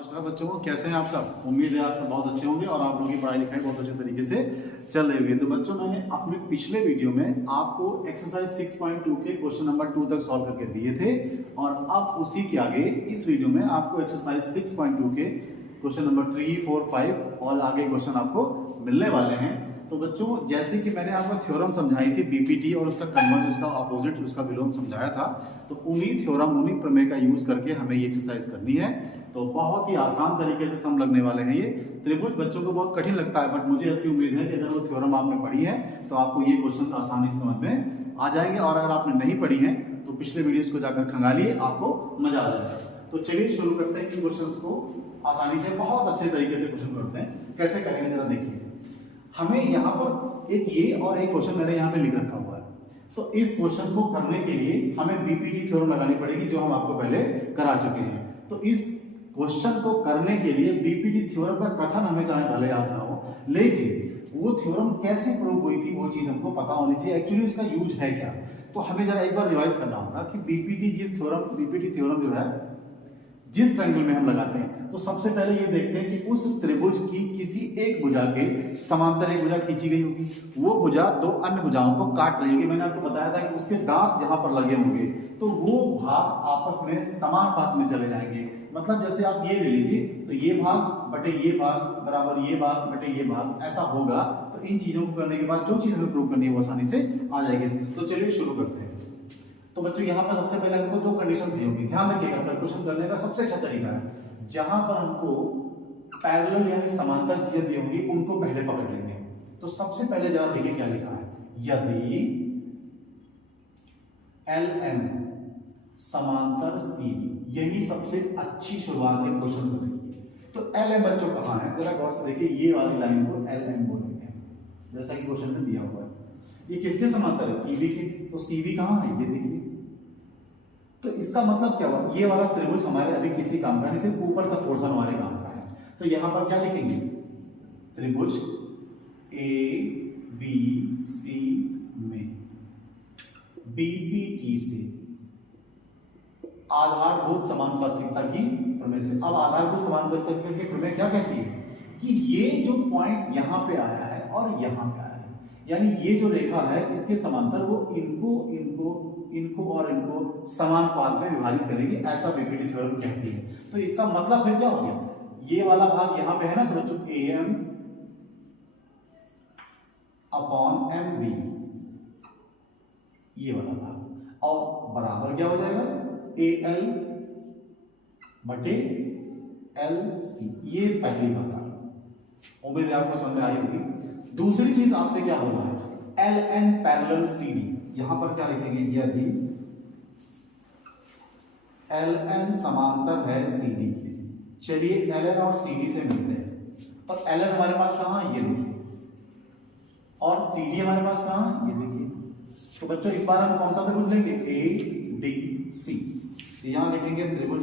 नमस्कार बच्चों, कैसे हैं आप सब। उम्मीद है आप सब बहुत अच्छे होंगे और आप लोगों की पढ़ाई लिखाई बहुत अच्छे तरीके से चल रही होगी। तो बच्चों, मैंने अपने पिछले वीडियो में आपको एक्सरसाइज 6.2 के क्वेश्चन नंबर 2 तक सॉल्व करके दिए थे और अब उसी के आगे इस वीडियो में आपको एक्सरसाइज 6.2 के क्वेश्चन नंबर 3, 4, 5 और आगे क्वेश्चन आपको मिलने वाले हैं। तो बच्चों, जैसे कि मैंने आपको थ्योरम समझाई थी बीपीटी और उसका कन्वर्ज, उसका अपोजिट, उसका विलोम समझाया था, तो उन्हीं थ्योरम, उन्हीं प्रमेय का यूज करके हमें ये एक्सरसाइज करनी है। तो बहुत ही आसान तरीके से सम लगने वाले हैं। ये त्रिभुज बच्चों को बहुत कठिन लगता है, बट मुझे ऐसी उम्मीद है कि अगर वो थ्योरम आपने पढ़ी है तो आपको ये क्वेश्चन आसानी से समझ में आ जाएंगे, और अगर आपने नहीं पढ़ी है तो पिछले वीडियोस को जाकर खंगालिए, आपको मजा आ जाएगा। तो चलिए शुरू करते हैं इन क्वेश्चंस को आसानी से, बहुत अच्छे तरीके से क्वेश्चन करते हैं। कैसे करेंगे जरा देखिए। हमें यहाँ पर एक ये और एक क्वेश्चन मैंने यहाँ पे लिख रखा हुआ है। तो इस क्वेश्चन को करने के लिए हमें बीपीटी थ्योरम लगानी पड़ेगी, जो हम आपको पहले करा चुके हैं। तो इस क्वेश्चन को करने के लिए बीपीटी थ्योरम का कथन हमें चाहे भले याद ना हो, लेकिन वो थ्योरम कैसे प्रूव हुई थी वो चीज हमको पता होनी चाहिए। एक्चुअली उसका यूज है क्या, तो हमें जरा एक बार रिवाइज करना होगा कि बीपीटी थ्योरम जो है जिस ट्रायंगल में हम लगाते हैं, तो सबसे पहले ये देखते हैं कि उस त्रिभुज की किसी एक भुजा के समांतर एक भुजा खींची गई होगी, वो भुजा दो अन्य भुजाओं को काट रही होगी। मैंने आपको बताया था कि उसके दांत जहां पर लगे होंगे तो वो भाग आपस में समान पात में चले जाएंगे। मतलब जैसे आप ये ले लीजिए, तो ये भाग बटे ये भाग बराबर ये भाग बटे ये भाग, ऐसा होगा। तो इन चीजों को करने के बाद जो चीज हमें प्रूव करनी है वो आसानी से आ जाएगी। तो चलिए शुरू करते हैं। तो बच्चों, यहाँ पर सबसे पहले हमको दो कंडीशन दी होगी, ध्यान रखिएगा। कैलकुलेशन करने का सबसे अच्छा तरीका है, जहां पर हमको पैरेलल यानी समांतर चीजें दी होंगी उनको पहले पकड़ लेंगे। तो सबसे पहले जरा देखिए क्या लिखा है। यदि LM समांतर CD, यही सबसे अच्छी शुरुआत है क्वेश्चन करने की। तो LM बच्चों कहां है, जरा गौर से देखिए। ये वाली लाइन को LM बोलेंगे, जैसा कि क्वेश्चन में दिया हुआ है। ये किसके समांतर है, CV के। तो CV कहां है, ये देखिए। तो इसका मतलब क्या हुआ, ये वाला त्रिभुज हमारे अभी किसी काम का नहीं, सिर्फ ऊपर का पोर्शन हमारे काम का है। तो यहां पर क्या लिखेंगे, त्रिभुज ABC में BPT से आधारभूत समानुपातिकता की प्रमेय से। अब आधारभूत समानुपातिकता की प्रमेय क्या कहती है कि ये जो पॉइंट यहां पे आया है और यहां पे आया है, यानी ये जो रेखा है इसके समांतर वो इनको और इनको समान पाद में विभाजित करेगी, ऐसा बीपीटी थ्योरम कहती है। तो इसका मतलब फिर क्या हो गया, ये वाला भाग यहां पे है ना, तो बच्चों AM अपॉन MB, ये वाला भाग, और बराबर क्या हो जाएगा AL बटे LC। ये पहली बात है, उम्मीद है आपको समझ में आई होगी। दूसरी चीज आपसे क्या बोला है, LN पैरेलल CD। यहां पर क्या लिखेंगे, यदि LN समांतर है CD के। चलिए LN और CD से मिलते हैं। और LN हमारे पास कहां है, ये देखिए, और CD हमारे पास कहां है, ये देखिए। तो बच्चों, इस बार हम कौन सा त्रिभुज लेंगे, ADC। यहां लिखेंगे त्रिभुज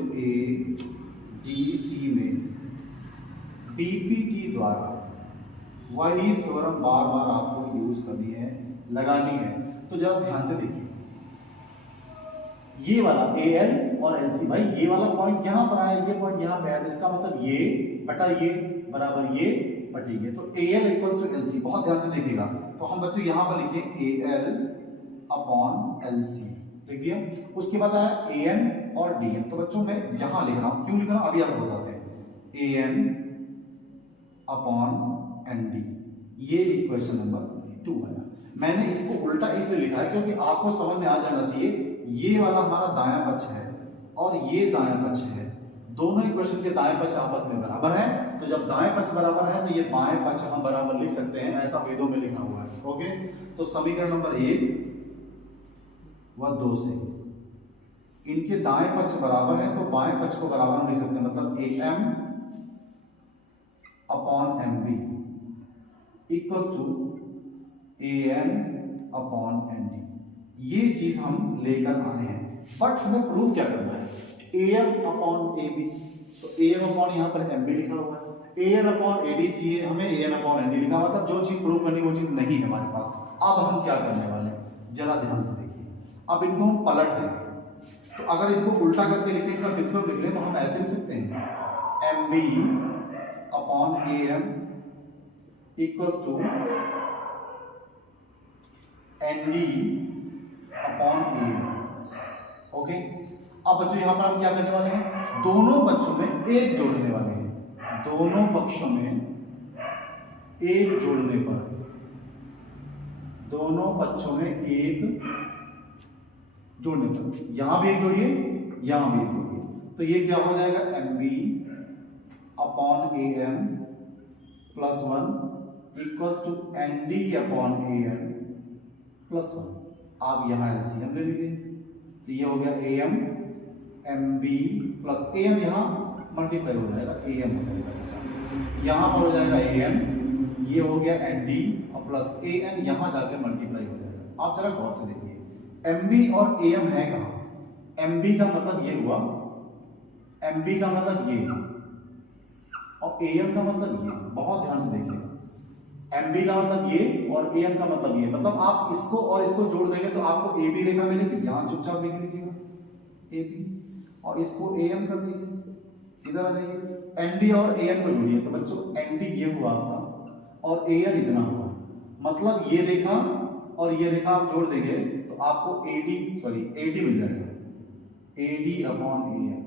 ADC में बीपीटी द्वारा वही थ्योरम बार बार आपको यूज करनी है, लगानी है। तो जरा ध्यान से देखिए, ये वाला AL और LC, भाई ये वाला पॉइंट यहां पर आया, ये पॉइंट यहां पे आया, तो इसका मतलब ये बटा ये बराबर ये बटे ये। तो AL इक्वल्स टू LC, बहुत ध्यान से देखिएगा। तो हम बच्चों यहां पर लिखें AL अपॉन LC, लिख दिया। उसके बाद आया AN और DN। तो बच्चों मैं यहां लिख रहा हूं, क्यों लिख रहा हूं अभी आपको बताते हैं। AN अपॉन ND, ये इक्वेशन नंबर 2 है। मैंने इसको उल्टा इसलिए लिखा है क्योंकि आपको समझ में आ जाना चाहिए, ये वाला हमारा दायां पक्ष है और ये दायां पक्ष है, दोनों इक्वेशन के दाएं पक्ष आपस में बराबर है। तो जब दाएं पक्ष बराबर है तो ये बाएं पक्ष हम बराबर लिख सकते हैं, ऐसा वेदों में लिखा हुआ है। ओके, तो समीकरण नंबर 1 व 2 से इनके दाएं पक्ष बराबर है, तो बाएं पक्ष को बराबर हम लिख सकते हैं। मतलब AM upon MB equals to AN upon ND। ये चीज हम लेकर आए हैं, बट हमें प्रूव क्या करना है, AM अपॉन AB। तो AM अपॉन यहां पर MB लिखा हुआ है, AN अपॉन AD चाहिए हमें, AN अपॉन ND लिखा हुआ। मतलब जो चीज प्रूव करनी वो चीज नहीं है हमारे पास। अब हम क्या करने वाले हैं, जरा ध्यान से देखिए। अब इनको हम पलट देंगे, तो अगर इनको उल्टा करके लिखेंगे, विकल्प लिख लें, तो हम ऐसे लिख सकते हैं M B upon A M equals to N D upon A M. Okay, अब बच्चों यहां पर हम क्या करने वाले हैं, दोनों पक्षों में एक जोड़ने वाले हैं। दोनों पक्षों में एक जोड़ने पर, दोनों पक्षों में एक जोड़ने पर, यहां भी एक जोड़िए, यहां भी एक जोड़िए, तो ये क्या हो जाएगा, M B upon A M plus 1 equals to N D upon A M plus 1। आप यहां एलसीएम ले लीजिए, तो ये हो गया A M M B plus A M, यहां मल्टीप्लाई हो जाएगा, ए एम हो जाएगा ऐसा, यहां पर हो जाएगा ए एम, ये हो गया एन डी और प्लस ए एन, यहां जाके मल्टीप्लाई हो जाएगा। आप जरा गौर से देखिए, एम बी और ए एम है कहां, एम बी का मतलब ये हुआ, एम बी का मतलब ये और ए एम का मतलब ये, बहुत ध्यान से देखिएगा, एम बी का मतलब ये और ए एम का मतलब ये, मतलब आप इसको और इसको जोड़ देंगे तो आपको ए बी रेखा मिलेगी, यहां चुपचाप लिख लीजिएगा ए बी, और इसको ए एम कर दीजिए, इधर आ जाइए, एन डी और ए एन को जोड़िए, तो बच्चों एन डी ये हुआ आपका और ए एन इतना हुआ, मतलब ये रेखा और ये रेखा आप जोड़ देंगे तो आपको ए डी मिल जाएगा, A D upon A M.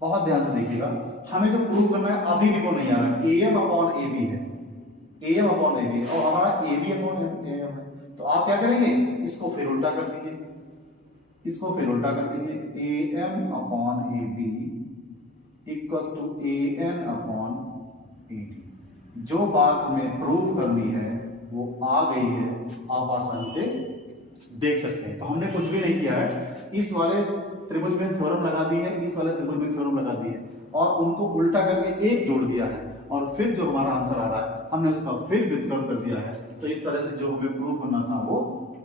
बहुत ध्यान से देखिएगा, हमें जो प्रूव करना है अभी भी वो नहीं आ रहा, A M upon A B है, A M upon A B और हमारा A B upon A M है, तो आप क्या करेंगे, इसको फिर उल्टा कर दीजिए, इसको फिर उल्टा कर दीजिए, A M upon A B equals to A N upon A D. जो बात हमें प्रूव करनी है वो आ गई है, आप आसानी से देख सकते हैं। तो हमने कुछ भी नहीं किया है, इस वाले त्रिभुज में थ्योरम लगा दी है, इस वाले त्रिभुज में थ्योरम लगा दी है और उनको उल्टा करके एक जोड़ दिया है, और फिर जो हमारा आंसर आ रहा है हमने उसका फिर व्युत्क्रम कर दिया है। तो इस तरह से जो हमें प्रूव करना था वो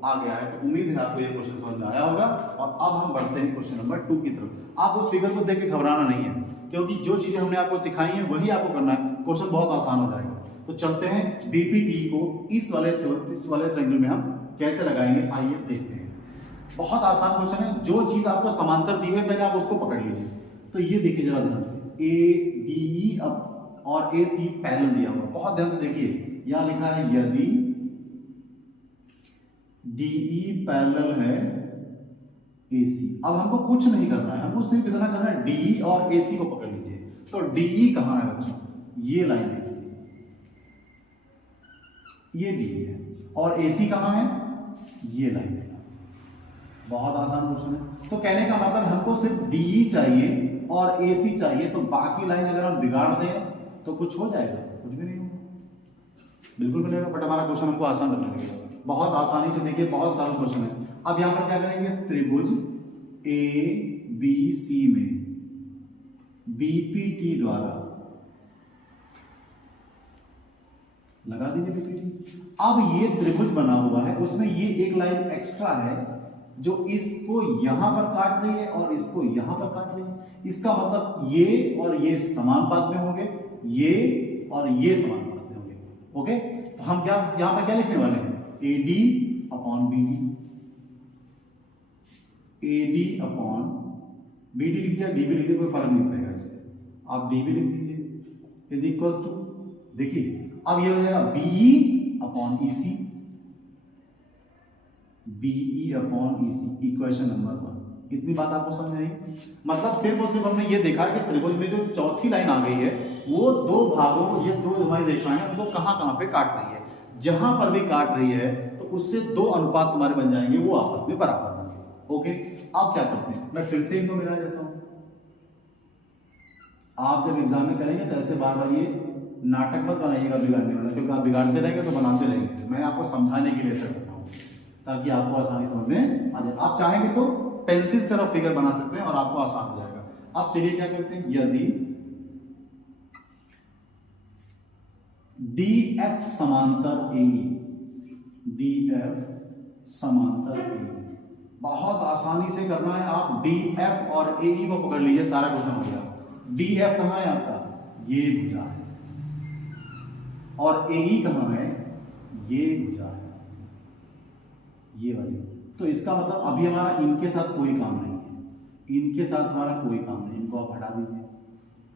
आ गया है। तो उम्मीद है आपको ये क्वेश्चन समझ में आया होगा। और अब हम बढ़ते हैं क्वेश्चन नंबर 2 की तरफ। आप उस फिगर को देख के घबराना नहीं है, क्योंकि जो चीजें हमने आपको सिखाई हैं वही आपको करना है, क्वेश्चन बहुत आसान हो जाएगा। तो चलते हैं बीपीटी को इस वाले ट्रायंगल में हम कैसे लगाएंगे, आइए देखते हैं। बहुत आसान क्वेश्चन है, जो चीज आपको समांतर दी है पहले आप उसको पकड़ लीजिए। तो ये देखिए जरा ध्यान से, ए डी और ए सी पैरेलल दिया हुआ, बहुत ध्यान से देखिए, यहां लिखा है यदि डीई पैरेलल है एसी। अब हमको कुछ नहीं करना है, हमको सिर्फ इतना करना है, डीई और एसी को पकड़ लीजिए। तो डीई कहां है बच्चों, ये लाइन देखिए, ये डीई है, और एसी कहां है, ये लाइन है। बहुत आसान क्वेश्चन है। तो कहने का मतलब हमको सिर्फ डीई चाहिए और एसी चाहिए, तो बाकी लाइन अगर हम बिगाड़ दें तो कुछ हो जाएगा, कुछ भी नहीं होगा, बिल्कुल बनेगा। बट हमारा क्वेश्चन हमको आसान रखना लगेगा, बहुत आसानी से देखिए, बहुत सरल क्वेश्चन है। अब यहां पर क्या करेंगे, त्रिभुज ए बी सी में बीपीटी द्वारा लगा दीजिए बीपीटी। अब ये त्रिभुज बना हुआ है, उसमें ये एक लाइन एक्स्ट्रा है जो इसको यहां पर काट रही है और इसको यहां पर काट रही है। इसका मतलब ये और ये समानुपात में होंगे, ये और ये समानुपात में होंगे। ओके, तो हम क्या यहां पर क्या लिखने वाले हैं, A D upon B D, A D upon B D लिख दिया, डी बी लिख दिया, कोई फर्क नहीं पड़ेगा इससे, आप डी बी लिख दीजिए इज इक्वल्स टू, देखिए अब ये हो जाएगा BE upon EC, BE upon EC, equation number 1। इतनी बात आपको समझ आई? मतलब सिर्फ और सिर्फ हमने ये देखा कि त्रिभुज में जो चौथी लाइन आ गई है वो दो भागों, ये दो हमारी रेखाएं हैं, उनको कहां कहां पे काट रही है। जहां पर भी काट रही है तो उससे दो अनुपात तुम्हारे बन जाएंगे, वो आपस में बराबर होंगे। ओके, अब क्या करते हैं, मैं फिर से इनको मिला देता हूं। आप जब एग्जाम में करेंगे तो ऐसे बार बार ये नाटक मत बनाइएगा बिगाड़ने वाला, क्योंकि आप बिगाड़ते रहेंगे तो बनाते रहेंगे। मैं आपको समझाने के लिए करता हूं ताकि आपको आसानी समझ में आ जाए। आप चाहेंगे तो पेंसिल से तरफ फिगर बना सकते हैं और आपको आसान हो जाएगा। अब चलिए क्या करते हैं, यदि डी एफ समांतर ए, डी एफ समांतर ए, बहुत आसानी से करना है। आप डी एफ और ए को पकड़ लीजिए, सारा क्वेश्चन हो गया। डी एफ कहां है आपका, ये भुजा है, और ए कहां है, ये भुजा है, ये वाली। तो इसका मतलब अभी हमारा इनके साथ कोई काम नहीं है, इनके साथ हमारा कोई काम नहीं, इनको आप हटा दीजिए,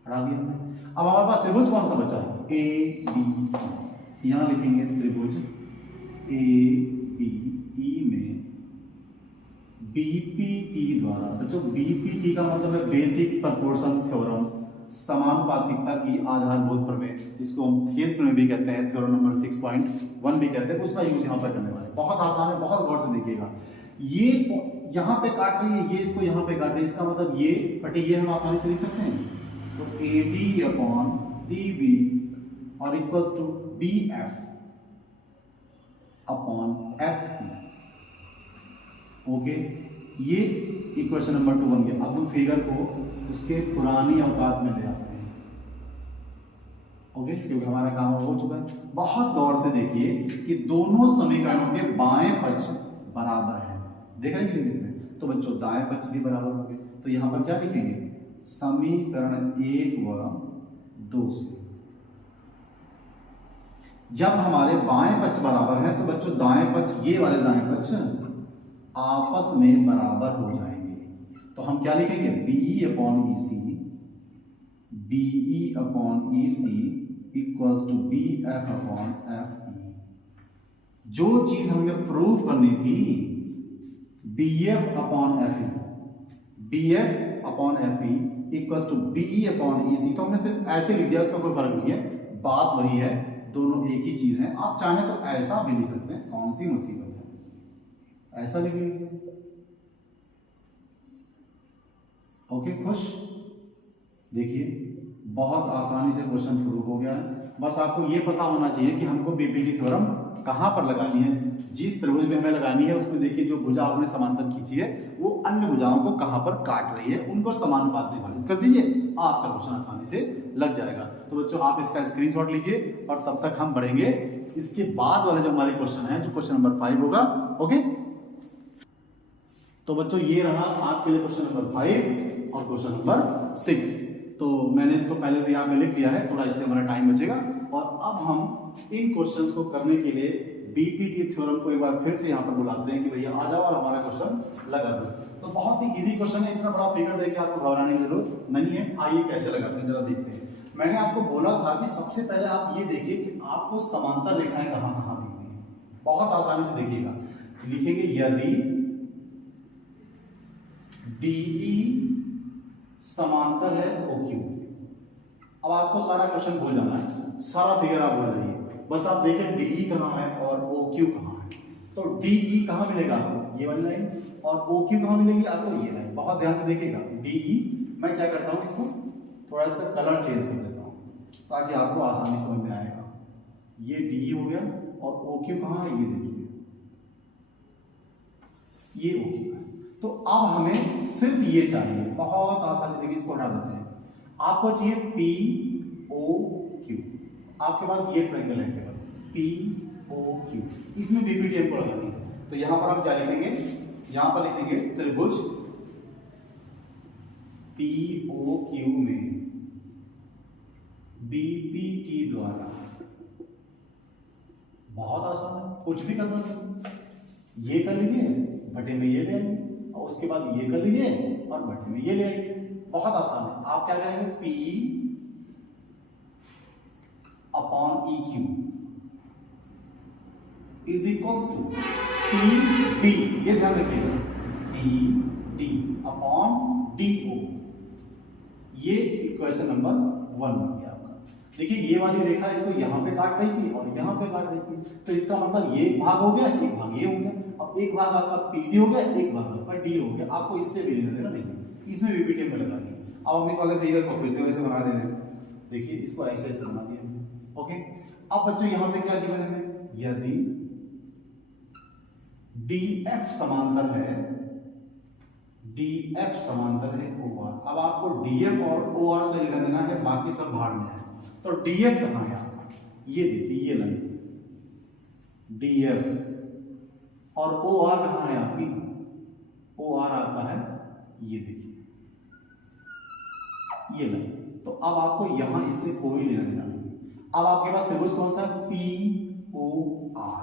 हटा दिया हमने। अब हमारे पास त्रिभुज कौन सा बचा है, ए बी, यहां लिखेंगे त्रिभुज ए बी, ई में बीपीटी द्वारा, बच्चों बीपीटी का मतलब है बेसिक प्रोपोर्शन थ्योरम, समानुपातिकता की आधारभूत प्रमेय, जिसको हम थेल्स प्रमेय भी कहते हैं, थ्योरम नंबर 6.1 भी कहते हैं, उसका यूज यहाँ पर करने वाले। बहुत आसान है, बहुत गौर से देखिएगा। ये यहाँ पे काट रही है, ये इसको यहाँ पे काट रही है, इसका मतलब ये बटे ये हम आसानी से लिख सकते हैं। तो A D upon D B और equals to B F upon F E. Okay, ये इक्वेशन नंबर 2 बन गया। अब हम फिगर को उसके पुरानी औकात में ले आते हैं। ओके, क्योंकि हमारा काम हो चुका है। बहुत गौर से देखिए कि दोनों समीकरणों के बाएं पक्ष बराबर हैं। देख रहे हैं? तो बच्चों दाएं पक्ष भी बराबर हो गए, तो यहां पर क्या लिखेंगे, समीकरण 1 व 2 से जब हमारे बाएं पक्ष बराबर है, तो बच्चों दाएं पक्ष, ये वाले दाएं पक्ष आपस में बराबर हो जाएंगे। तो हम क्या लिखेंगे, B E upon E C, B E upon E C equals to B F upon F E. जो चीज हमें प्रूव करनी थी, B F upon F E, B F upon F E equals to B E upon E C, तो हमने सिर्फ ऐसे लिख दिया, इसका कोई फर्क नहीं है, बात वही है, दोनों एक ही चीज है। आप चाहें तो ऐसा भी लिख सकते हैं, कौन सी मुसीबत है, ऐसा लिख लीजिए। ओके, खुश? देखिए बहुत आसानी से क्वेश्चन शुरू हो गया है। बस आपको ये पता होना चाहिए कि हमको बीपीटी थ्योरम कहां पर लगानी है। जिस त्रिभुज में हमें लगानी है उसमें देखिए जो भुजा आपने समांतर खींची है वो अन्य भुजाओं को कहां पर काट रही है, उनको समानुपात विभाजित कर दीजिए, आपका क्वेश्चन आसानी से लग जाएगा। तो बच्चों आप इसका स्क्रीनशॉट लीजिए और तब तक हम बढ़ेंगे इसके बाद वाले जो हमारे क्वेश्चन है, जो क्वेश्चन नंबर 5 होगा। ओके, तो बच्चों ये रहा आपके लिए क्वेश्चन नंबर 5 और क्वेश्चन नंबर 6। तो मैंने इसको पहले से यहाँ पे लिख दिया है, थोड़ा इससे हमारा टाइम बचेगा। और अब हम इन क्वेश्चंस को करने के लिए बीपीटी थ्योरम को एक बार फिर से यहाँ पर बुलाते हैं कि भैया आ जाओ और हमारा क्वेश्चन लगा दो। तो बहुत ही इजी क्वेश्चन है, इतना बड़ा फिगर देके आपको घबराने की जरूरत नहीं है। आइए कैसे लगाते हैं जरा देखते हैं। मैंने आपको बोला था कि सबसे पहले आप ये देखिए कि आपको समांतर रेखाएं कहाँ कहाँ दी हुई है। बहुत आसानी से देखिएगा, लिखेंगे यदि डीई समांतर है OQ। अब आपको सारा क्वेश्चन भूल जाना है, सारा फिगर आप भूल जाइए, बस आप देखें डीई कहां है और OQ कहां है। तो डीई कहां मिलेगा आपको, ये वाली लाइन, और OQ कहां मिलेगी आपको, ये लाइन। बहुत ध्यान से देखिएगा। डीई मैं क्या करता हूं, इसको थोड़ा इसका कलर चेंज कर देता हूं ताकि आपको आसानी समझ में आएगा। ये डीई हो गया और OQ कहां है, ये देखिए, ये OQ है। तो अब हमें सिर्फ ये चाहिए, बहुत आसानी, देखिए इसको हटा देते हैं। आपको चाहिए POQ, आपके पास ये ट्रायंगल है केवल POQ, इसमें बीपीटी हमको लगानी है। तो यहां पर हम क्या लिखेंगे, यहां पर लिखेंगे त्रिभुज POQ में बीपीटी द्वारा, बहुत आसान है, कुछ भी करना नहीं, ये कर लीजिए, बटे में ये ले आइए, और उसके बाद ये कर लीजिए और बटे में ये ले आइए। बहुत आसान है। आप क्या करेंगे, P upon EQ is equals to PD, ये ध्यान रखिएगा, PD अपॉन DO। ये इक्वेशन नंबर 1 बन गया आपका। देखिए ये वाली रेखा इसको यहां पे काट रही थी और यहां पे काट रही थी, तो इसका मतलब ये एक भाग हो गया, एक भाग ये हो गया। अब एक भाग आपका PD हो गया, एक भाग आपका D हो गया। आपको इससे भी लेना देना नहीं है, इसमें बीपीटी में लगानी है। अब हम इस वाले फिगर को फिर से वैसे बना दे रहे हैं, देखिए इसको ऐसे ऐसे बना दिया। ओके, अब बच्चों यहां पे क्या गिवन है, यदि DF समांतर है, DF समांतर है OR। अब आपको DF और OR से लेना देना है, बाकी सब भाड़ में है। तो DF कहां है आपका, ये देखिए, ये लाइन DF, और OR कहां है आपकी, OR आपका है ये देखिए, ये लाइन। तो अब आपको यहां इससे कोई लेना देना नहीं। अब आपके पास त्रिभुज कौन सा, POR।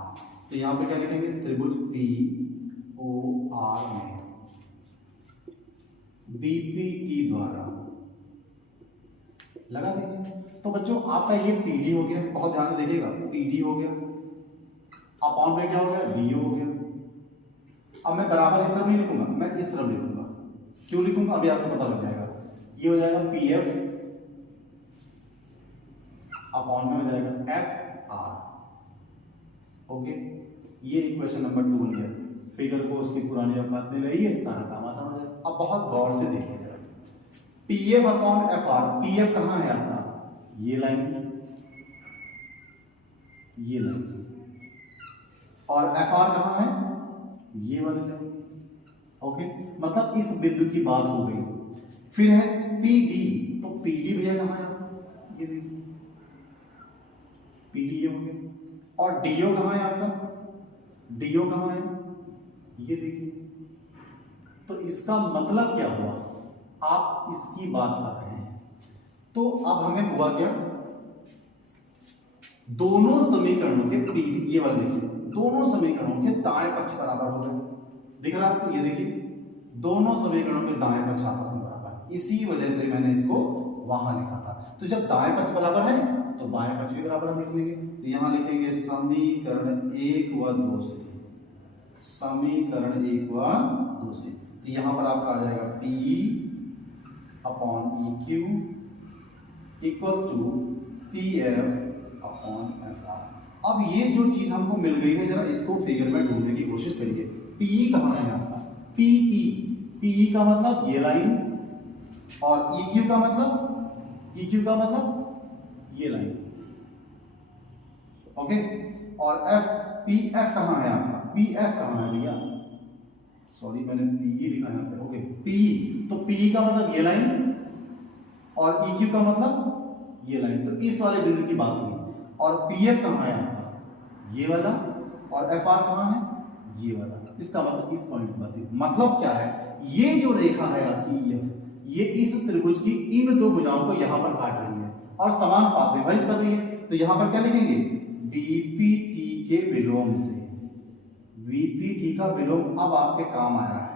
तो यहां पे क्या लिखेंगे, त्रिभुज POR में बीपीटी द्वारा लगा दीजिए। तो बच्चों आपका ये पीडी हो गया, बहुत ध्यान से देखिएगा, पीडी हो गया, अपॉन में क्या हो गया, डी हो गया। अब मैं बराबर इस तरफ नहीं लिखूंगा, मैं इस तरफ लिखूंगा। क्यों लिखूंगा अभी आपको पता लग जाएगा। ये हो जाएगा पी एफ, अपॉन में हो जाएगा एफ आर। ओके, ये इक्वेशन नंबर 2 बन गया। फिगर को उसकी पुरानी औकात में रही, सारा काम आसान हो जाएगा। अब बहुत गौर से देखिए जरा, P F upon F are. P F कहां है आपका, ये लाइन, ये लाइन, और एफ आर कहां है, ये वाली लाइन। ओके, मतलब इस बिंदु की बात हो गई। फिर है पी डी, तो पी डी भैया कहां है, ये देखिए पी डी ये हो गया। और डीओ कहां है आपका, डीओ कहां है, ये देखिए। तो इसका मतलब क्या हुआ, आप इसकी बात कर रहे हैं। तो अब हमें हुआ क्या, दोनों समीकरणों के पी डी, ये वाले देखिए, दोनों समीकरणों के दाएं पक्ष बराबर हो गए। दिख रहा है आपको, ये देखिए दोनों समीकरणों के दाएं पक्ष आपस में बराबर। इसी वजह से मैंने इसको वहां लिखा था। तो जब दाएं पक्ष बराबर है तो बाएं पक्ष भी बराबर हम लिख लेंगे। तो यहां लिखेंगे समीकरण 1 व 2 से, समीकरण 1 व 2 से। तो यहां पर आपका आ जाएगा P upon E Q equals to P F upon F R. अब ये जो चीज हमको मिल गई है, जरा इसको फिगर में ढूंढने की कोशिश करिए। पीई कहां है आपका, पीई, पीई का मतलब ये लाइन, और EQ का मतलब, EQ का मतलब ये लाइन। ओके, और F, PF कहां है आपका, PF कहां है भैया, सॉरी मैंने PE लिखा है यहाँ पे। ओके, PE, तो PE का मतलब ये लाइन, और EQ का मतलब ये लाइन। तो इस वाले बिंदु की बात हुई। और PF कहां है आपका, ये वाला, और FR कहां है, ये वाला। इसका मतलब इस पॉइंट की बात है। मतलब क्या है, ये जो रेखा है आपकी EF, ये इस त्रिभुज की इन दो भुजाओं को यहां पर काट रही है और समान पात विभाजित कर रही है। तो यहां पर क्या लिखेंगे, VPT के विलोम से, VPT का विलोम अब आपके काम आया है।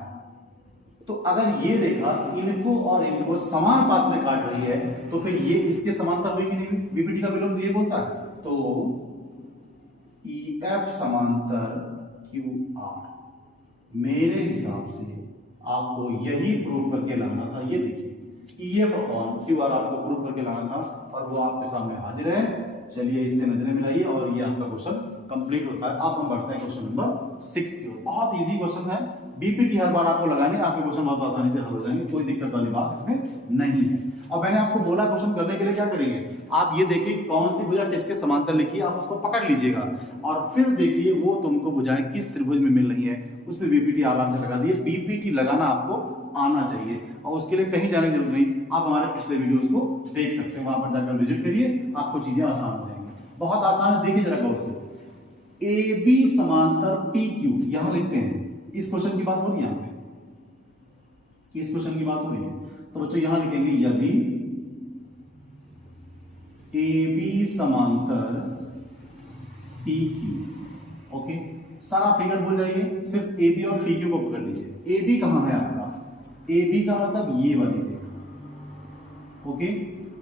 तो अगर ये रेखा इनको और इनको समान पात में काट रही है तो फिर ये इसके समांतर हुई कि नहीं हुई, VPT का विलोम तो ये बोलता है। तो EF समांतर QR, मेरे हिसाब से आपको यही प्रूव करके लाना था। ये देखिए EF अपॉन QR आपको प्रूव करके लाना था और वो आपके सामने हाजिर है। चलिए इससे नजरें मिलाइए और ये आपका क्वेश्चन कंप्लीट होता है। अब हम बढ़ते हैं क्वेश्चन नंबर 6 की ओर। बहुत इजी क्वेश्चन है, बीपीटी हर बार आपको लगाने, आपके क्वेश्चन बहुत आसानी से हल हो जाएंगे, कोई दिक्कत वाली बात इसमें नहीं है। और मैंने आपको बोला क्वेश्चन करने के लिए क्या करेंगे, आप ये देखिए कौन सी भुजा किसके समांतर लिखी है, आप उसको पकड़ लीजिएगा और फिर देखिए वो तुमको भुजाएं किस त्रिभुज में मिल रही है, उसमें बीपीटी आराम से लगा दिए। बीपीटी लगाना आपको आना चाहिए और उसके लिए कहीं जाने की जरूरत नहीं, आप हमारे पिछले वीडियोस को देख सकते हैं, वहां पर जाकर विजिट करिए, आपको चीजें आसान हो जाएंगी। बहुत आसान है, देखिए जरा गौर से, ए बी समांतर पी क्यू यहां लिखते हैं। इस क्वेश्चन की बात हो रही है, यहाँ पे इस क्वेश्चन की बात हो रही है। तो बच्चों यहां लिखेंगे यदि ए बी समांतर पी क्यू। ओके, सारा फिगर भूल जाइए, सिर्फ ए बी और पी क्यू को पकड़ लीजिए। ए बी कहां है आपका, ए बी का मतलब ये वाली रेखा, ओके,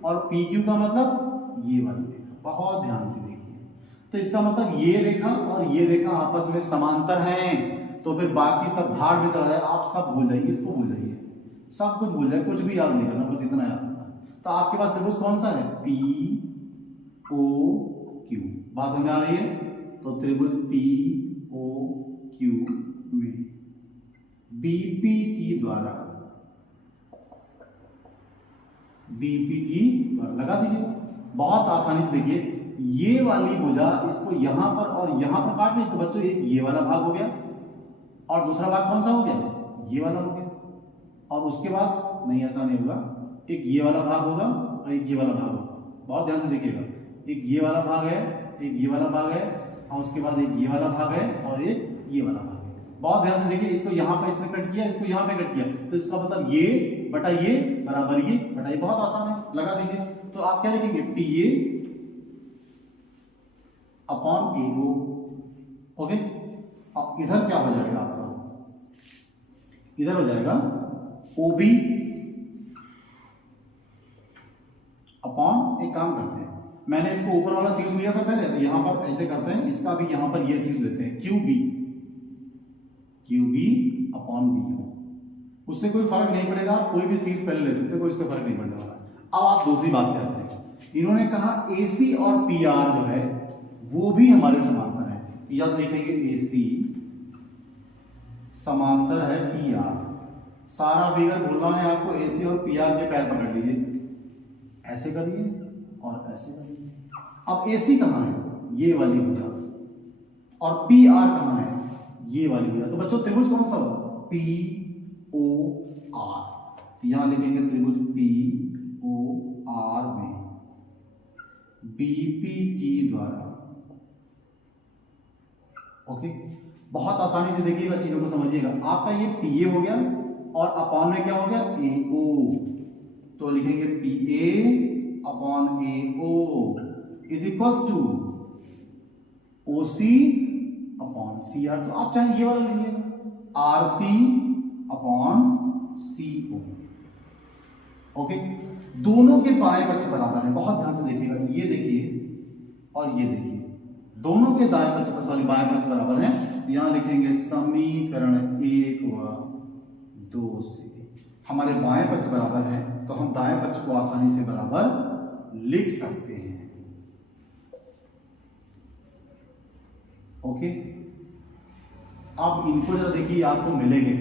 और पी क्यू का मतलब ये वाली रेखा। बहुत ध्यान से देखिए, तो इसका मतलब ये रेखा और ये रेखा आपस में समांतर हैं। तो फिर बाकी सब भाग में चला जाए, आप सब भूल जाइए, इसको भूल जाइए, सब कुछ भूल जाए, कुछ भी याद नहीं करना, बस इतना याद रखना। तो आपके पास त्रिभुज कौन सा है, पी ओ क्यू। बात समझ आ रही है, तो त्रिभुज पी ओ क्यू में बीपीटी द्वारा लगा दीजिए। बहुत आसानी से देखिए, ये वाली भुजा इसको यहां पर और यहां पर काट रही, तो बच्चों एक ये वाला भाग हो गया और दूसरा भाग कौन सा हो गया, ये वाला हो गया। और उसके बाद नहीं, ऐसा नहीं होगा, एक ये वाला भाग होगा और एक ये वाला भाग होगा। बहुत ध्यान से देखिएगा, एक ये वाला भाग है, एक ये वाला भाग है, और उसके बाद एक ये वाला भाग है और एक ये वाला भाग है। बहुत ध्यान से देखिए, इसको यहां पर इसने कट किया, इसको यहां पे कट किया, तो इसका मतलब ये बटा ये बराबर ये बटा ये। बहुत आसान है, लगा दीजिए। तो आप क्या लिखेंगे, P A upon A O. Okay, अब इधर क्या हो जाएगा आपका, इधर हो जाएगा OB अपॉन, एक काम करते हैं, मैंने इसको ऊपर वाला शीर्ष लिया था पहले, तो यहां पर ऐसे करते हैं, इसका भी यहां पर ये शीर्ष लेते हैं, क्यू बी अपॉन बी हो, उससे कोई फर्क नहीं पड़ेगा, कोई भी शीर्ष पहले ले सकते हैं, कोई इससे फर्क नहीं पड़ने वाला। अब आप दूसरी बात करते हैं, इन्होंने कहा AC और PR जो है वो भी हमारे समांतर है, याद लिखेंगे AC समांतर है PR, सारा फिगर बोल रहा है आपको, AC और PR के पैर पकड़ लीजिए, ऐसे करिए और ऐसे करिए। अब AC कहां है, ये वाली भुजा, और PR कहां है, ये वाली भुजा। तो बच्चों त्रिभुज कौन सा होगा, POR, यहां लिखेंगे त्रिभुज POR में BP की द्वारा, ओके। बहुत आसानी से देखिएगा, चीजों को समझिएगा। आपका ये PA हो गया और अपॉन में क्या हो गया, AO, तो लिखेंगे PA upon AO is equals to OC upon CR। तो आप चाहे ये वाला लीजिएगा, RC अपॉन CO, ओके। दोनों के बाएं पक्ष बराबर है, बहुत ध्यान से देखिएगा, ये देखिए और ये देखिए, दोनों के दाएं पक्ष बाएं पक्ष बराबर है। यहां लिखेंगे समीकरण 1 व 2 से हमारे बाएं पक्ष बराबर है, तो हम दाएं पक्ष को आसानी से बराबर लिख सकते हैं, ओके। अब इनको जरा देखिए, आपको मिलेंगे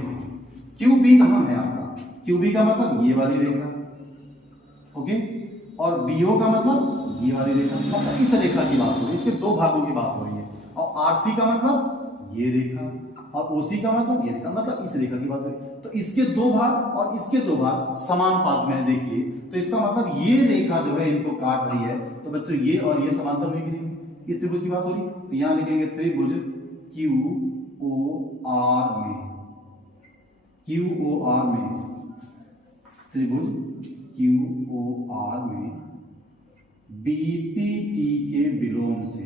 क्यू बी कहां है आपका, क्यू बी का मतलब ये वाली रेखा, ओके, और बीओ का मतलब ये वाली रेखा, मतलब इस रेखा की बात हो रही है, इसके दो भागों की बात हो रही है, और आरसी का मतलब ये रेखा, और ओसी का मतलब ये रेखा, मतलब इस रेखा की बात हो रही है। तो इसके दो भाग और इसके दो भाग समानुपात में देखिए, तो इसका मतलब ये रेखा जो है इनको काट रही है, तो बच्चों ये और ये समांतर हुई कि नहीं, इस त्रिभुज की बात हो रही है। तो यहां लिखेंगे त्रिभुज QOR में, QOR में, त्रिभुज QOR में BPT के विलोम से,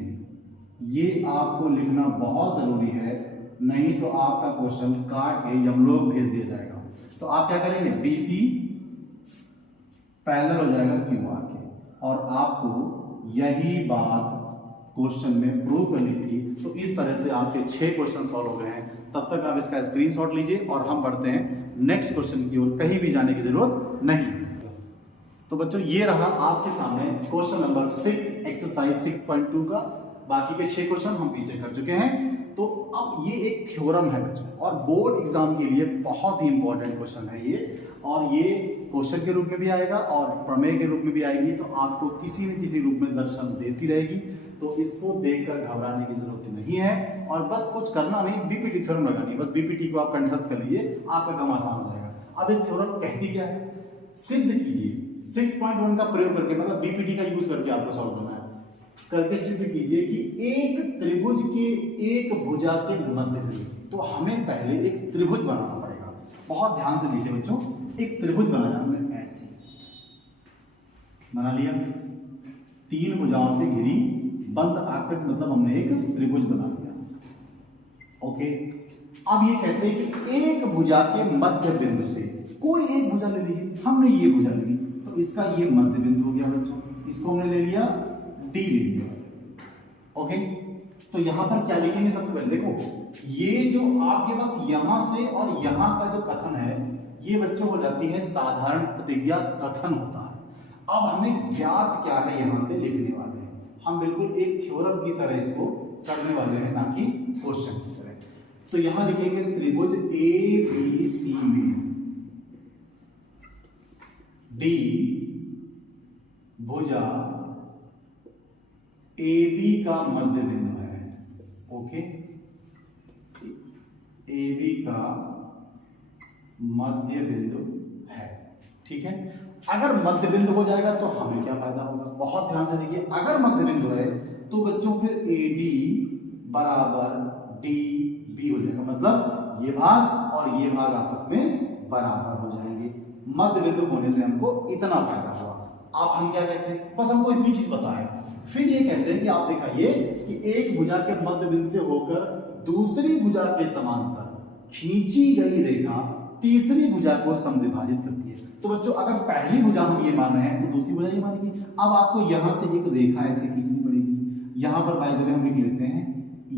ये आपको लिखना बहुत जरूरी है, नहीं तो आपका क्वेश्चन काट के यमलोक भेज दिया जाएगा। तो आप क्या करेंगे, BC पैरेलल हो जाएगा QR के, और आपको यही बात क्वेश्चन में प्रूव करनी थी। तो इस तरह से आपके 6 क्वेश्चन सॉल्व हो गए हैं। तब तक आप इसका स्क्रीनशॉट लीजिए और हम बढ़ते हैं नेक्स्ट क्वेश्चन की ओर, कहीं भी जाने की जरूरत नहीं। तो बच्चों ये रहा आपके सामने क्वेश्चन नंबर 6 एक्सरसाइज 6.2 का, बाकी के 6 क्वेश्चन हम पीछे कर चुके हैं। तो अब ये एक थ्योरम है बच्चों, और बोर्ड एग्जाम के लिए बहुत ही इंपॉर्टेंट क्वेश्चन है ये, और ये क्वेश्चन के रूप में भी आएगा और प्रमेय के रूप में भी आएगी, तो आपको किसी न किसी रूप में दर्शन देती रहेगी। तो इसको देखकर घबराने की जरूरत नहीं है, और बस कुछ करना नहीं, बीपीटी थ्योरम लगानी, बस बीपीटी को आप कंठस्थ कर लीजिए, आपका काम आसान हो जाएगा। अब ये थ्योरम कहती क्या है, सिद्ध कीजिए 6.1 का प्रयोग करके, मतलब बीपीटी का यूज करके आपको सॉल्व करना है, करके सिद्ध कीजिए कि एक त्रिभुज के एक भुजा के मध्य बिंदु, तो हमें पहले एक त्रिभुज बनाना पड़ेगा। बहुत ध्यान से देखिए बच्चों, एक त्रिभुज बनाया हमने, ऐसे बना लिया, 3 भुजाओं से घिरी बंद आकृति, मतलब हमने एक त्रिभुज बना लिया, ओके। अब ये कहते हैं कि एक भुजा के मध्य बिंदु से कोई एक भुजा ले लीजिए, हमने ये भुजा ले ली, तो इसका ये मध्य बिंदु हो गया बच्चों, इसको हमने ले लिया डी ले लिया, ओके। तो यहां पर क्या लिखेंगे, सबसे पहले देखो, ये जो आपके पास यहां से और यहां का जो कथन है, ये बच्चों हो जाती है साधारण प्रतिज्ञा कथन होता है। अब हमें ज्ञात क्या है यहां से लिखने वाले हैं, हम बिल्कुल एक थ्योरम की तरह इसको करने वाले हैं, ना कि क्वेश्चन की तरह। तो यहां लिखेंगे त्रिभुज ABC में डी भुजा AB का मध्य बिंदु है, ओके, AB का मध्य बिंदु है, ठीक है। अगर मध्य बिंदु हो जाएगा तो हमें क्या फायदा होगा, बहुत ध्यान से देखिए, अगर मध्य बिंदु है तो बच्चों फिर AD बराबर DB हो जाएगा, मतलब ये भाग और ये भाग आपस में बराबर हो जाएंगे। मध्य बिंदु होने से हमको इतना फायदा हुआ। अब हम क्या कहते हैं, बस हमको इतनी चीज पता है। फिर ये कहते हैं कि आप दिखाइए कि एक भुजा के मध्य बिंदु से होकर दूसरी भुजा के समांतर खींची गई रेखा तीसरी भुजा को समद्विभाजित करती है। तो बच्चों अगर पहली भुजा हम ये मान रहे हैं तो दूसरी भुजा ये मानेंगे। अब आपको यहां से एक रेखा ऐसे खींचनी पड़ेगी, यहां पर बाय द वे हम लिख लेते हैं ई।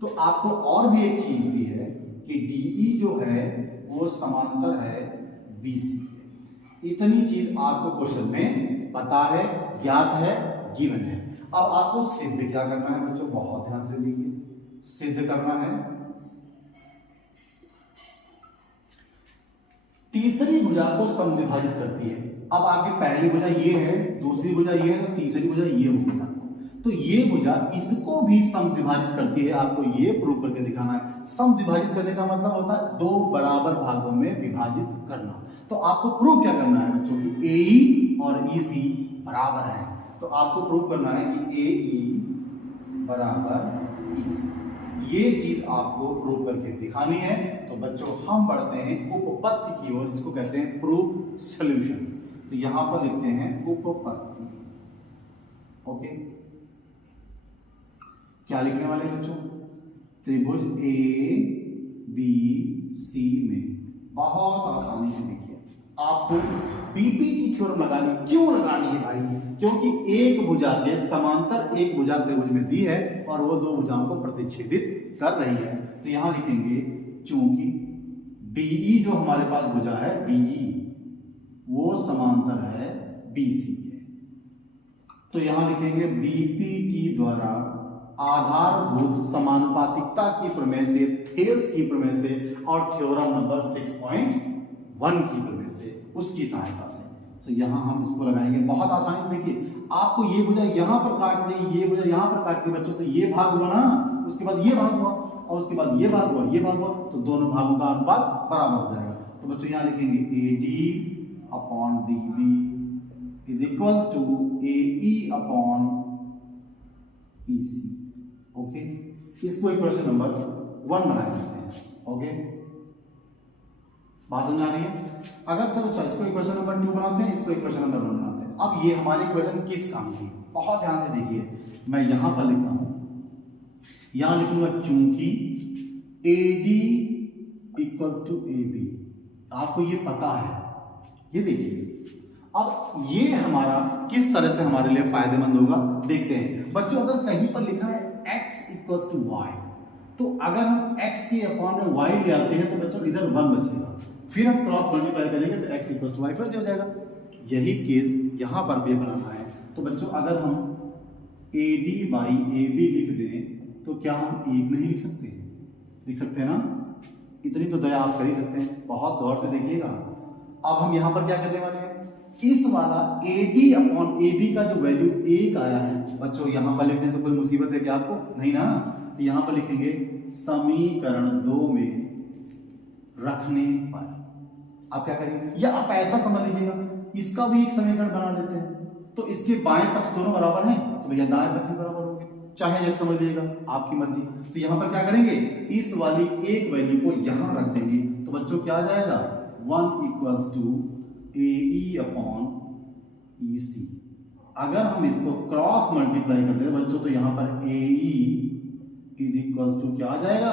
तो आपको और भी एक चीज दी है कि डीई जो है वो समांतर है बीसी। इतनी चीज आपको क्वेश्चन में पता है, ज्ञात है, गिवन है। अब आपको सिद्ध क्या करना है बच्चों, बहुत ध्यान से देखिए, सिद्ध करना है तीसरी भुजा को समद्विभाजित करती है। अब आपकी पहली भुजा ये है, दूसरी भुजा ये है, तो तीसरी भुजा ये होगी। तो ये भुजा इसको भी समद्विभाजित करती है, आपको ये प्रूव करके दिखाना है। समद्विभाजित करने का मतलब होता है दो बराबर भागों में विभाजित करना। तो आपको प्रूव क्या करना है बच्चों की AE और EC बराबर है। तो आपको प्रूव करना है कि AE बराबर EC, ये चीज आपको प्रूव करके दिखानी है। तो बच्चों हम बढ़ते हैं उपपत्ति की ओर, जिसको कहते हैं प्रूफ सॉल्यूशन। तो यहां पर लिखते हैं उपपत्ति। ओके, क्या लिखने वाले बच्चों, त्रिभुज ABC में बहुत आसानी से देखिए, आपको बीपीटी थ्योरम लगानी, क्यों लगानी है भाई, क्योंकि एक भुजा के समांतर एक भुजा त्रिभुज में दी है और वो दो भुजाओं को प्रतिच्छेदित कर रही है। तो यहां लिखेंगे चूंकि डीई जो हमारे पास भुजा है डीई वो समांतर है बीसी के, तो यहां लिखेंगे बीपीटी द्वारा आधारभूत समानुपातिकता की प्रमेय से, थेल्स की प्रमेय से और थ्योरम नंबर 6.1 की प्रमेय से, उसकी सहायता से। तो यहां हम इसको लगाएंगे बहुत आसानी से। देखिए आपको ये भुजा यहां पर काट रही, ये भुजा यहां पर काट रही बच्चों, तो ये भाग हुआ ना, उसके बाद ये भाग हुआ और उसके बाद ये भाग हुआ, ये भाग हुआ, तो दोनों भागों का अनुपात बराबर हो जाएगा। तो बच्चों यहां लिखेंगे AD upon DB is equals to AE upon EC। Okay, इसको इक्वेशन नंबर 1 बना देते हैं। ओके, बात समझ आ रही है? अगर तो इसको इक्वेशन नंबर 2 बनाते हैं, इसको इक्वेशन नंबर 1 बनाते हैं। अब ये हमारी इक्वेशन किस काम की, बहुत ध्यान से देखिए, मैं यहां पर लिखता हूं, यहां लिखूंगा चूंकि AD इक्वल्स टू AB। आपको ये पता है, ये देखिए। अब ये हमारा किस तरह से हमारे लिए फायदेमंद होगा देखते हैं बच्चों। अगर कहीं पर लिखा है x इक्वल्स टू y, तो अगर हम x के अपॉन में y ले आते हैं तो बच्चों इधर 1 बचेगा, फिर हम क्रॉस मल्टीप्लाई करेंगे तो x इक्वल्स टू y फिर से हो जाएगा। यही केस यहां पर भी बनाना है। तो बच्चों अगर हम AD बाई AB लिख दें तो क्या हम 1 नहीं लिख सकते? लिख सकते हैं ना? इतनी तो दया आप कर ही सकते हैं, बहुत गौर से देखिएगा। अब हम यहां पर क्या करने वाले हैं, इस वाला AD अपॉन AB का जो वैल्यू 1 आया है बच्चों, यहां पर लिखने तो कोई मुसीबत है क्या आपको? नहीं ना। तो यहां पर लिखेंगे समीकरण 2 में रखने पर। आप क्या करेंगे, या आप ऐसा समझ लीजिएगा, इसका भी एक समीकरण बना लेते हैं, तो इसके बाएं पक्ष दोनों बराबर हैं तो भैया दाएं पक्ष भी बराबर होंगे, चाहे जैसे समझ लीजिएगा, आपकी मर्जी। तो यहां पर क्या करेंगे, इस वाली एक वैल्यू को यहां रख देंगे, तो बच्चों क्या आ जाएगा, 1 equals to AE upon EC। अगर हम इसको क्रॉस मल्टीप्लाई कर दें बच्चों, तो यहां पर AE इज इक्वल्स टू क्या आ जाएगा,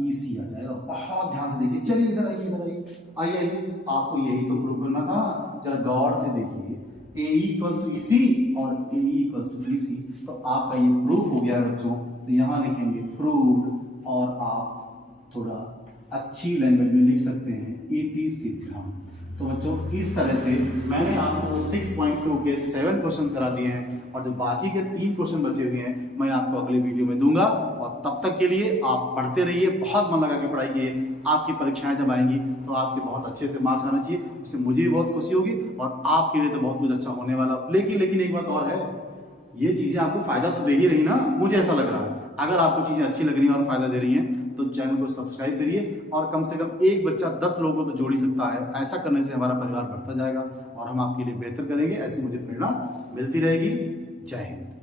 EC आ जाएगा। बहुत ध्यान से देखिए, चलिए इधर आइए, इधर आइए, आइए, आपको यही तो प्रूव करना था, जरा गौर से देखिए। AE इक्वल्स टू EC और AE इक्वल्स टू EC, तो आपका ये प्रूफ हो गया बच्चों। तो यहां लिखेंगे प्रूव, और आप थोड़ा अच्छी लैंग्वेज में लिख सकते हैं इति सिद्धम। तो बच्चों इस तरह से मैंने आपको 6.2 के 7 क्वेश्चन करा दिए हैं, और जो बाकी के 3 क्वेश्चन बचे हुए हैं मैं आपको अगले वीडियो में दूंगा। और तब तक के लिए आप पढ़ते रहिए, बहुत मन लगा के पढ़ाई कीजिए। आपकी परीक्षाएं जब आएंगी तो आपके बहुत अच्छे से मार्क्स आना चाहिए, उससे मुझे भी बहुत खुशी होगी और आपके लिए तो बहुत कुछ अच्छा होने वाला। लेकिन एक बात और है, ये चीजें आपको फायदा तो दे ही रही ना, मुझे ऐसा लग रहा है। अगर आपको चीजें अच्छी लग रही हैं और फायदा दे रही हैं तो चैनल को सब्सक्राइब करिए, और कम से कम एक बच्चा 10 लोगों को तो जोड़ ही सकता है। ऐसा करने से हमारा परिवार बढ़ता जाएगा और हम आपके लिए बेहतर करेंगे, ऐसी मुझे प्रेरणा मिलती रहेगी। जय हिंद।